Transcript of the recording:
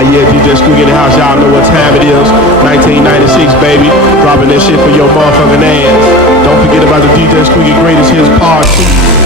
Yeah, DJ Squeaky in the house, y'all know what time it is. 1996, baby. Dropping that shit for your motherfucking ass. Don't forget about the DJ Squeaky Greatest Hits Part 2.